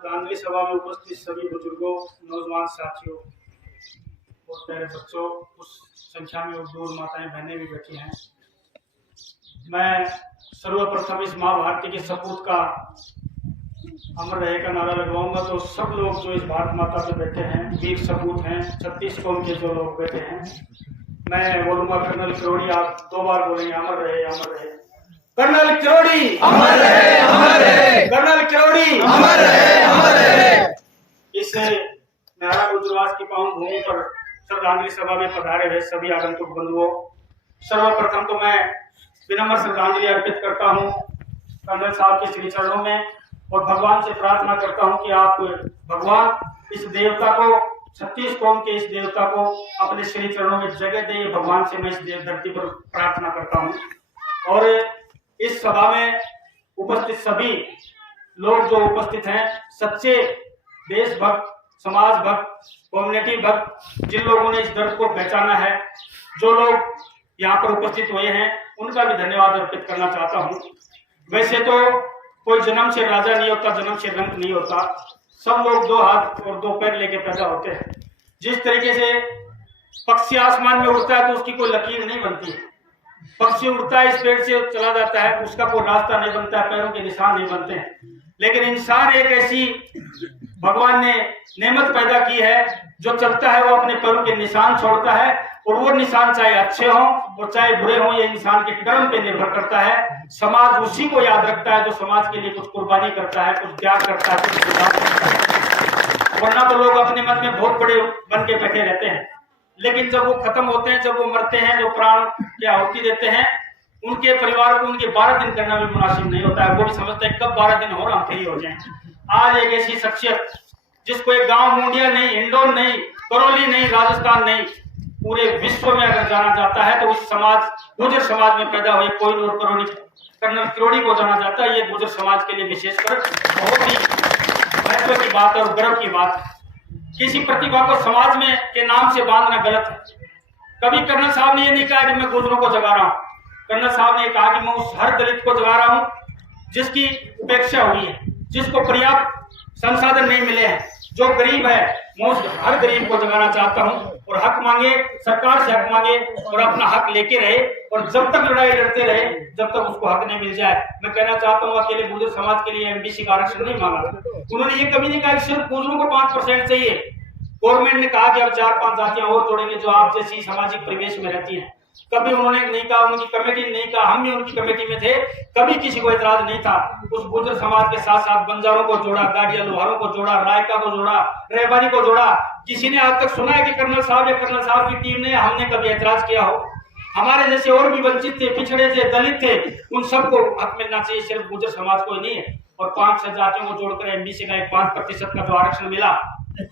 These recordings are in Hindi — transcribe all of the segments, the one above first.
श्रद्धांजलि सभा में उपस्थित सभी बुजुर्गों, नौजवान साथियों और प्यारे बच्चों, उस संख्या में दूर माताएं बहनें भी बैठी हैं। मैं सर्वप्रथम इस माँ भारती के सपूत का अमर रहे का नारा लगवाऊंगा, तो सब लोग जो इस भारत माता पे बैठे हैं, वीर सपूत हैं, 36 कौम के जो लोग बैठे हैं, मैं बोलूंगा कर्नल किरोड़ी, आप 2 बार बोलेंगे अमर रहे, अमर रहे। कर्नल किरोड़ी अमर रहे, अमर रहे। कर्नल किरोड़ी अमर रहे, अमर रहे। इस नारा गुजरात की पावन भूमि पर श्रद्धांजलि सभा में पधारे हुए सभी आगंतुक बंधुओं, सर्वप्रथम तो मैं विनम्र श्रद्धांजलि अर्पित करता हूं कर्नल साहब के श्री चरणों में और भगवान से प्रार्थना करता हूं कि आप भगवान इस देवता को, 36 कौम के इस देवता को अपने श्री चरणों में जगह दे। भगवान से मैं इस देव धरती पर प्रार्थना करता हूं। और इस सभा में उपस्थित सभी लोग जो उपस्थित हैं, सच्चे देशभक्त, समाज भक्त, कम्युनिटी भक्त, जिन लोगों ने इस दर्द को पहचाना है, जो लोग यहाँ पर उपस्थित हुए हैं, उनका भी धन्यवाद अर्पित करना चाहता हूँ। वैसे तो कोई जन्म से राजा नहीं होता, जन्म से रंक नहीं होता। सब लोग 2 हाथ और 2 पैर लेके पैदा होते हैं। जिस तरीके से पक्षी आसमान में उड़ता है तो उसकी कोई लकीर नहीं बनती है। पक्षी उड़ता है, इस पेड़ से चला जाता है, उसका कोई रास्ता नहीं बनता है, पैरों के निशान नहीं बनते हैं। लेकिन इंसान एक ऐसी भगवान ने नेमत पैदा की है, जो चलता है वो अपने पैरों के निशान छोड़ता है, और वो निशान चाहे अच्छे हों और चाहे बुरे हों, ये इंसान के कर्म पे निर्भर करता है। समाज उसी को याद रखता है जो समाज के लिए कुछ कुर्बानी करता है, कुछ त्याग करता है, कुछ बलिदान करता है। वरना तो लोग अपने मन में बहुत बड़े बन के बैठे रहते हैं, लेकिन जब वो खत्म होते हैं, जब वो मरते हैं, जो प्राण की आहुति देते हैं, उनके परिवार को उनके 12 दिन करना भी मुनासिब नहीं होता है। वो भी समझते हैं कब 12 दिन और हम फ्री हो जाएं। आज एक ऐसी शख्सियत जिसको एक गांव मुंडिया नहीं, हिंडोन नहीं, करौली नहीं, राजस्थान नहीं, पूरे विश्व में अगर जाना जाता है तो उस समाज, गुर्जर समाज में पैदा हुए कोहिनूर करोड़ी कर्नल किरोड़ी को जाना जाता है। ये गुर्जर समाज के लिए विशेषकर बहुत ही महत्व की बात और गर्व की बात है। किसी प्रतिभा को समाज में के नाम से बांधना गलत है। कभी कर्नल साहब ने ये नहीं कहा कि मैं गुर्जरों को जगा रहा हूँ। कर्नल साहब ने कहा कि मैं उस हर दलित को जगा रहा हूँ जिसकी उपेक्षा हुई है, जिसको पर्याप्त संसाधन नहीं मिले हैं, जो गरीब है, मैं उस हर गरीब को जगाना चाहता हूँ। और हक मांगे, सरकार से हक मांगे और अपना हक लेके रहे, और जब तक लड़ाई लड़ते रहे, जब तक उसको हक नहीं मिल जाए। मैं कहना चाहता हूँ, अकेले गुर्जर समाज के लिए एमबीसी का आरक्षण नहीं मांगा। उन्होंने ये कभी नहीं कहा कि सिर्फ गुर्जरों को 5% चाहिए। गवर्नमेंट ने कहा कि अब 4-5 जातियां और जोड़ेंगे जो आप जैसी सामाजिक परिवेश में रहती हैं। कभी उन्होंने नहीं कहा, उनकी कमेटी ने नहीं कहा, हम भी उनकी कमेटी में थे, कभी किसी को एतराज नहीं था। उस गुर्जर समाज के साथ साथ बंजारों को जोड़ा, गाड़िया लोहारों को जोड़ा, रायका को जोड़ा, रहबारी को जोड़ा। किसी ने आज तक सुना है कि कर्नल साहब या कर्नल साहब की टीम ने, हमने कभी एतराज किया हो? हमारे जैसे और भी वंचित थे, पिछड़े थे, दलित थे, उन सबको हक मिलना चाहिए, सिर्फ गुर्जर समाज को ही नहीं है। और 5-6 जातियों को जोड़कर एमबीसी का 5% का जो आरक्षण मिला,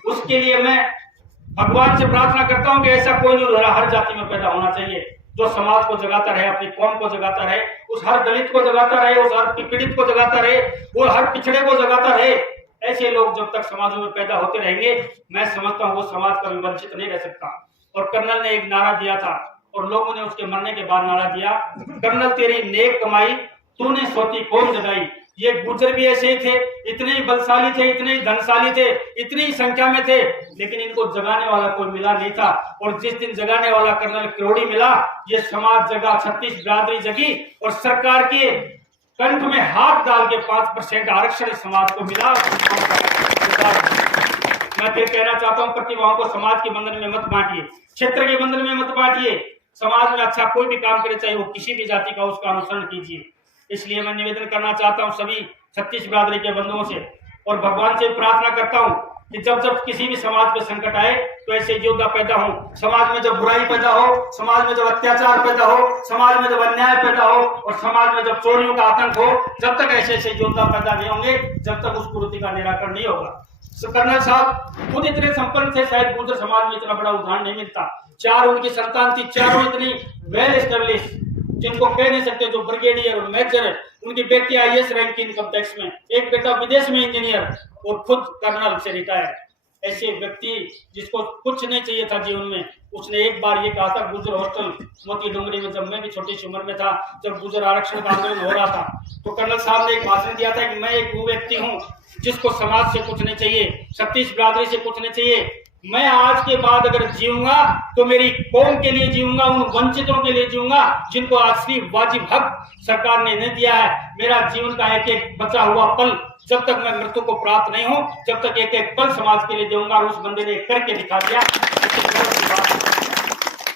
उसके लिए मैं भगवान से प्रार्थना करता हूं कि ऐसा कोई नहीं हर जाति में पैदा होना चाहिए, जो समाज को जगाता रहे, अपनी कौम को जगाता रहे, उस हर दलित को जगाता रहे, उस हर पीड़ित को जगाता रहे, वो हर पिछड़े को जगाता रहे। ऐसे लोग जब तक समाजों में पैदा होते रहेंगे, मैं समझता हूँ वो समाज कभी वंचित नहीं रह सकता। और कर्नल ने एक नारा दिया था और लोगों ने उसके मरने के बाद नारा दिया, कर्नल तेरी नेक कमाई तूने सोती कौन जगाई। ये गुर्जर भी ऐसे ही थे, इतने ही बलशाली थे, इतने ही धनशाली थे, इतनी ही संख्या में थे, लेकिन इनको जगाने वाला कोई मिला नहीं था। और जिस दिन जगाने वाला कर्नल किरोड़ी मिला, ये समाज जगा, 36 बिरादरी जगी और सरकार के कंठ में हाथ डाल के 5% आरक्षण समाज को मिला। मैं फिर कहना चाहता हूँ, प्रतिभाओं को समाज के बंधन में मत बांटिए, क्षेत्र के बंधन में मत बांटिए। समाज में अच्छा कोई भी काम करे, चाहे वो किसी भी जाति का, उसका अनुसरण कीजिए। इसलिए मैं निवेदन करना चाहता हूं सभी 36 बिरादरी के बंधुओं से, और भगवान से प्रार्थना करता हूं कि जब जब किसी भी समाज पे संकट आए तो ऐसे योद्धा पैदा हो। समाज में जब बुराई पैदा हो, समाज में जब अत्याचार पैदा हो, समाज में जब अन्याय पैदा हो और समाज में जब चोरियों का आतंक हो, जब तक ऐसे ऐसे योद्धा पैदा नहीं होंगे, जब तक उस कुरीति का निराकरण नहीं होगा। कर्नल साहब खुद इतने संपन्न थे, शायद गुर्जर समाज में इतना बड़ा उदाहरण नहीं मिलता। 4 उनकी संतान थी, चारों इतनी वेल एस्टेब्लिश, जिनको कह नहीं सकते, जो ब्रिगेडियर और मेजर है। उनकी बेटी IAS रैंक की इनकम टैक्स में, एक बेटा विदेश में इंजीनियर और खुद कर्नल से रिटायर। ऐसे व्यक्ति जिसको कुछ नहीं चाहिए था जीवन में, उसने एक बार ये कहा था गुर्जर हॉस्टल मोती डोंगरी में, जब मैं भी छोटी सी उम्र में था, जब गुर्जर आरक्षण का आंदोलन हो रहा था, तो कर्नल साहब ने एक भाषण दिया था कि मैं एक वो व्यक्ति हूँ जिसको समाज से कुछ नहीं चाहिए, छत्तीस बिरादरी से कुछ नहीं चाहिए। मैं आज के बाद अगर जीऊंगा तो मेरी कौम के लिए जीऊंगा, उन वंचितों के लिए जीऊंगा जिनको असली वाजिब हक सरकार ने नहीं दिया है। मेरा जीवन का एक एक बचा हुआ पल, जब तक मैं मृत्यु को प्राप्त नहीं हूं, जब तक एक एक पल समाज के लिए दूंगा। और उस बंदे ने करके दिखा दिया।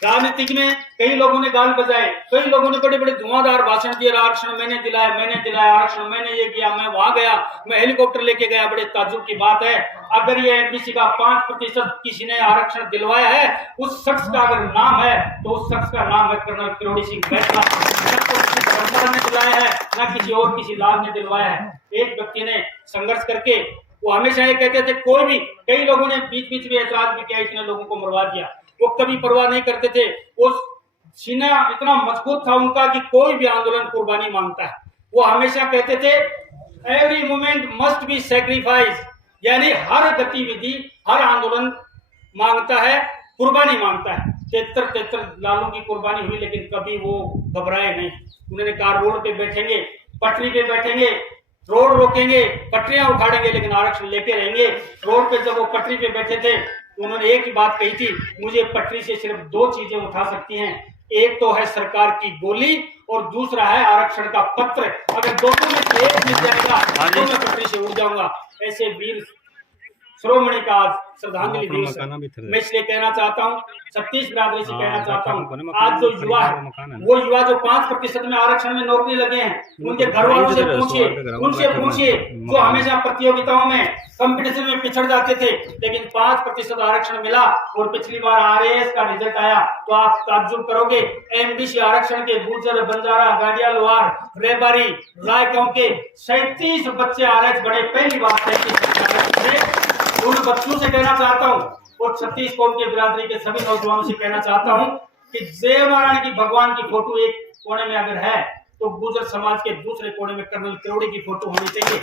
राजनीतिक में कई लोगों ने गाल बजाए, कई लोगों ने बड़े बड़े धुआंधार भाषण दिए, आरक्षण मैंने दिलाया, आरक्षण मैंने ये किया, मैं वहां गया, मैं हेलीकॉप्टर लेके गया। बड़े ताज्जुब की बात है, अगर ये एमबीसी का 5% किसी ने आरक्षण दिलवाया है, उस शख्स का अगर नाम है तो उस शख्स का नाम है कर्नल किरोड़ी सिंह बैसला। ने दिलाया है, ना किसी और किसी लाल ने दिलवाया है। एक व्यक्ति ने संघर्ष करके, वो हमेशा ये कहते थे, कोई भी, कई लोगों ने बीच बीच में ऐतराज भी किया, इतने लोगों को मरवा दिया, वो कभी परवाह नहीं करते थे। वो सीना इतना मजबूत था उनका कि कोई भी आंदोलन कुर्बानी मांगता है। वो हमेशा कहते थे every moment must be sacrifice, यानी हर गतिविधि, हर आंदोलन मांगता है, कुर्बानी मांगता है। 73 लालों की कुर्बानी हुई, लेकिन कभी वो घबराए नहीं। उन्होंने कहा रोड पे बैठेंगे, पटरी पे बैठेंगे, रोड रोकेंगे, पटरियां उखाड़ेंगे, लेकिन आरक्षण लेके रहेंगे। रोड पे जब वो पटरी पे बैठे थे, उन्होंने एक ही बात कही थी, मुझे पटरी से सिर्फ 2 चीजें उठा सकती हैं, एक तो है सरकार की गोली और दूसरा है आरक्षण का पत्र। अगर दोनों में से एक मिल जाएगा तो मैं पटरी से उड़ जाऊंगा। ऐसे वीर श्रोमणी का आज श्रद्धांजलि दिवस है। मैं इसलिए कहना चाहता हूँ, 36 बिरादरी से कहना चाहता हूँ, आज जो युवा है, वो युवा जो 5% में आरक्षण में नौकरी लगे हैं, उनके घर वालों से पूछिए, उनसे पूछिए, जो हमेशा प्रतियोगिताओं में, कंपटीशन में पिछड़ जाते थे, लेकिन 5% आरक्षण मिला और पिछली बार आरएएस का रिजल्ट आया तो आप ताज्जुब करोगे। एमबीसी आरक्षण के गुर्जर, बंजारा, गाड़िया, लोहार, रेबारी, रायगांव के 37 बच्चे आरएएस बड़े, पहली बार 37 उन बच्चों से कहना चाहता हूँ और 36 कौम के बिरादरी के सभी नौजवानों से कहना चाहता हूँ कि जय महारानी की भगवान की फोटो एक कोने में अगर है तो गुर्जर समाज के दूसरे कोने में कर्नल किरोड़ी की फोटो होनी चाहिए।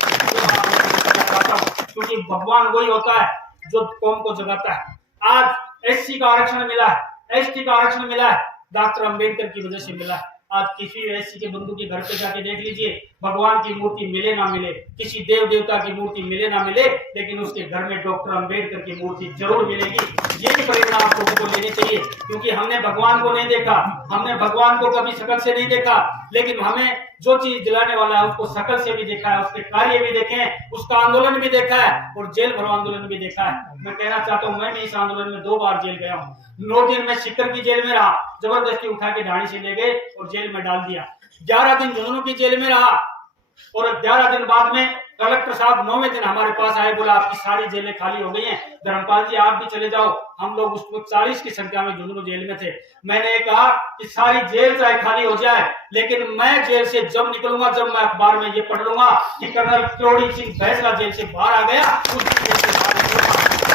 क्योंकि भगवान वही होता है जो कौम को जगाता है। आज एससी का आरक्षण मिला है, एसटी का आरक्षण मिला है, डॉक्टर अंबेडकर की वजह से मिला है। आज किसी एससी के बंधु के घर पे जाके देख लीजिए, भगवान की मूर्ति मिले ना मिले, किसी देव देवता की मूर्ति मिले ना मिले, लेकिन उसके घर में डॉक्टर अंबेडकर की मूर्ति जरूर मिलेगी। ये प्रेरणा आप लोगों को लेनी चाहिए, क्योंकि हमने भगवान को नहीं देखा, हमने भगवान को कभी शकल से नहीं देखा, लेकिन हमें जो चीज दिलाने वाला है उसको शकल से भी देखा है, उसके कार्य भी देखे हैं, उसका आंदोलन भी देखा है और जेल भरो आंदोलन भी देखा है। मैं कहना चाहता हूँ, मैं भी इस आंदोलन में 2 बार जेल गया हूँ। 9 दिन में सिक्कर की जेल में रहा, जबरदस्ती उठा के ढाणी से ले गए और जेल में डाल दिया। 11 दिन झुंझुनू की जेल में रहा और 11 दिन बाद में कलेक्टर साहब 9वें दिन हमारे पास आए, बोला आपकी सारी जेलें खाली हो गई हैं, धर्मपाल जी आप भी चले जाओ। हम लोग उस वक्त 40 की संख्या में झुंझुनू जेल में थे। मैंने कहा कि सारी जेल चाहे खाली हो जाए, लेकिन मैं जेल से जब निकलूंगा, जब मैं अखबार में ये पढ़ लूंगा कि कर्नल किरोड़ी सिंह बैसला जेल से बाहर आ गया, उस जेल से बाहर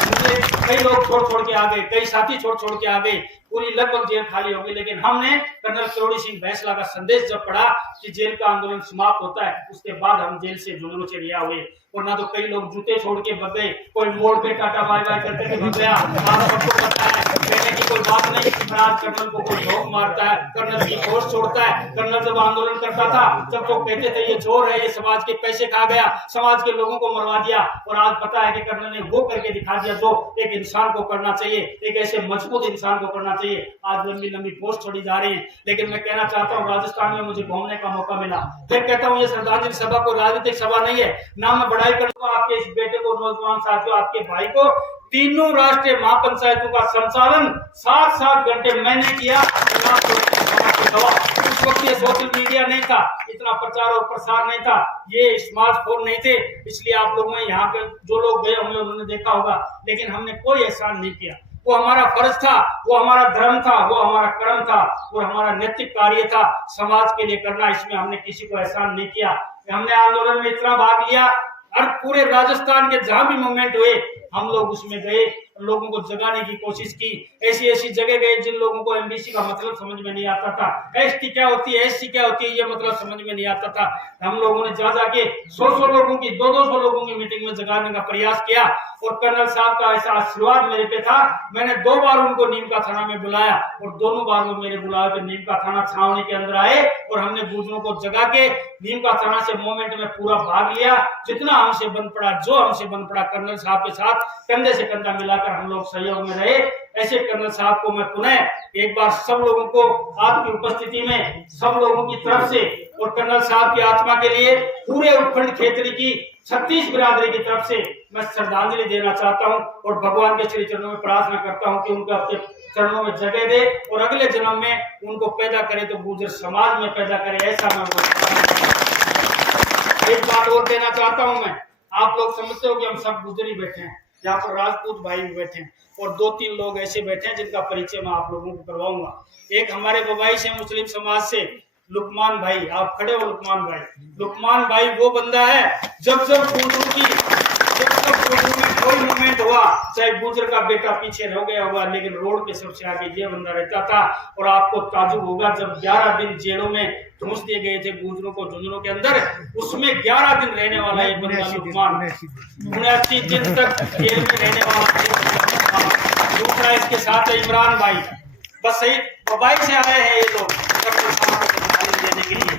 मुझे कई लोग छोड़ के आ गए, कई साथी छोड़ के आ गए, पूरी लगभग जेल खाली हो गई। लेकिन हमने कर्नल किरोड़ी सिंह बैसला का संदेश जब पढ़ा कि जेल का आंदोलन समाप्त होता है, उसके बाद हम जेल से झुंझुनू से रिहा हुए। वरना तो कई लोग जूते छोड़ के भग गए, कोई मोड़ पे टाटा बाय बाय करके के भग गया। आप सबको पता है, कहने की कोई बात नहीं। आज कर्नल को कोई धोख मारता है, कर्नल की पोस्ट छोड़ता है। कर्नल जब आंदोलन करता था, जब तो कहते थे ये चोर है, ये समाज के पैसे खा गया, समाज के लोगों को मरवा दिया, और आज पता है कि कर्नल ने वो करके दिखा दिया जो एक इंसान को करना चाहिए, एक ऐसे मजबूत इंसान को करना चाहिए। आज लंबी लंबी पोस्ट छोड़ी जा रही है। लेकिन मैं कहना चाहता हूँ, राजस्थान में मुझे घूमने का मौका मिला, फिर कहता हूँ ये श्रद्धांजलि सभा को राजनीतिक सभा नहीं है ना। मैं बड़ाई करूंगा आपके इस बेटे को, नौजवान साथियों, आपके भाई को। तीनों राष्ट्रीय महापंचायतों का संचालन 7-7 घंटे मैंने किया। उस वक्त ये सोशल मीडिया नहीं था, इतना प्रचार और प्रसार नहीं था, ये स्मार्टफोन नहीं थे, इसलिए आप लोगों ने यहाँ पे जो लोग गए होंगे उन्होंने देखा होगा। लेकिन हमने कोई एहसान नहीं किया, वो हमारा फर्ज था, वो हमारा धर्म था, वो हमारा कर्म था और हमारा नैतिक कार्य था समाज के लिए करना। इसमें हमने किसी को एहसान नहीं किया। हमने आंदोलन में इतना भाग लिया, हर पूरे राजस्थान के जहां भी मूवमेंट हुए हम लोग उसमें गए, लोगों को जगाने की कोशिश की। ऐसी ऐसी जगह गए जिन लोगों को एमबीसी का मतलब समझ में नहीं आता था, एसटी क्या होती है, एससी क्या होती है, ये मतलब समझ में नहीं आता था। हम लोगों ने जा जाके 100 लोगों की 200 लोगों की मीटिंग में जगाने का प्रयास किया और कर्नल साहब का ऐसा आशीर्वाद मेरे पे था। मैंने 2 बार उनको नीम का थाना में बुलाया और दोनों बार वो मेरे बुलाए पे नीम का थाना छावनी के अंदर आए और हमने गुर्जरों को जगा के नीम का थाना से मूवमेंट में पूरा भाग लिया। जितना हमसे बन पड़ा, जो हमसे बन पड़ा, कर्नल साहब के साथ कंधे से कंधा मिलाकर हम लोग सहयोग में रहे। ऐसे कर्नल साहब को मैं पुनः एक बार सब लोगों को आपकी उपस्थिति में सब लोगों की तरफ से और कर्नल साहब की आत्मा के लिए पूरे उपखंड क्षेत्र की 36 बिरादरी की तरफ से मैं श्रद्धांजलि देना चाहता हूं और भगवान के श्री चरणों में प्रार्थना करता हूं कि उनका अपने चरणों में जगह दे और अगले जन्म में उनको पैदा करे तो गुर्जर समाज में पैदा करे, ऐसा मैं एक बात और देना चाहता हूं। मैं आप लोग समझते हो कि हम सब गुर्जर ही बैठे हैं, यहाँ पर राजपूत भाई भी बैठे हैं और 2-3 लोग ऐसे बैठे हैं जिनका परिचय मैं आप लोगों को करवाऊंगा। एक हमारे बबाई से मुस्लिम समाज से लुकमान भाई, आप खड़े हो लुकमान भाई। लुकमान भाई वो बंदा है जब गुर्जर में कोई मूवमेंट हुआ, चाहे गुर्जर का बेटा पीछे रह गया हुआ, लेकिन रोड के सबसे आगे ये बंदा रहता था। और आपको ताजुब होगा, जब 11 दिन जेलों में धुंस दिए गए थे गुर्जरों को झुंझुनों के अंदर, उसमें 11 दिन रहने वाला ये बंदा लुकमान, 79 दिन तक जेल में रहने वाला। दूसरा इसके साथ है इमरान भाई, बस सही बबाई से आए हैं ये लोग देने के लिए,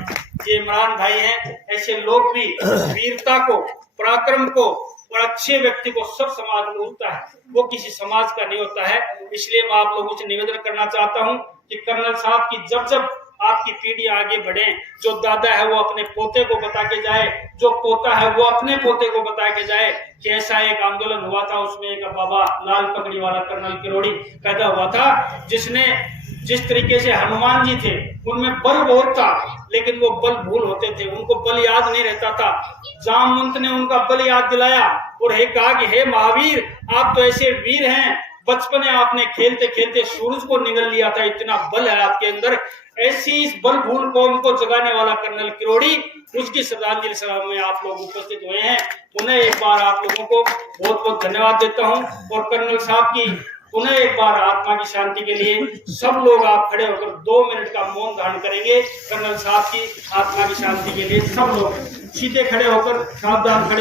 ये इमरान भाई हैं। ऐसे लोग भी वीरता को, पराक्रम को और अच्छे व्यक्ति को सब समाज में होता है, वो किसी समाज का नहीं होता है। इसलिए मैं आप लोगों से निवेदन करना चाहता हूं कि कर्नल साहब की जब आपकी पीढ़ी आगे बढ़े, जो दादा है वो अपने पोते को बता के जाए, जो पोता है वो अपने पोते को बता के जाए कि ऐसा एक आंदोलन हुआ था, उसमें एक बाबा लाल पगड़ी वाला कर्नल किरोड़ी पैदा हुआ था, जिसने जिस तरीके से हनुमान जी थे उनमें बल बहुत था लेकिन वो बल भूल होते थे, उनको बल याद नहीं रहता था। जामवंत ने उनका बल याद दिलाया और कहा कि हे महावीर, आप तो ऐसे वीर हैं, बचपन में आपने खेलते खेलते सूरज को निगल लिया था, इतना बल है आपके अंदर। ऐसी इस बल भूल कौम को जगाने वाला कर्नल किरोड़ी, उसकी श्रद्धांजलि सभा में आप लोग उपस्थित हुए हैं। पुनः एक बार आप लोगों को बहुत बहुत धन्यवाद देता हूं और कर्नल साहब की पुनः एक बार आत्मा की शांति के लिए सब लोग आप खड़े होकर 2 मिनट का मौन धारण करेंगे। कर्नल साहब की आत्मा की शांति के लिए सब लोग सीधे खड़े होकर सावधान खड़े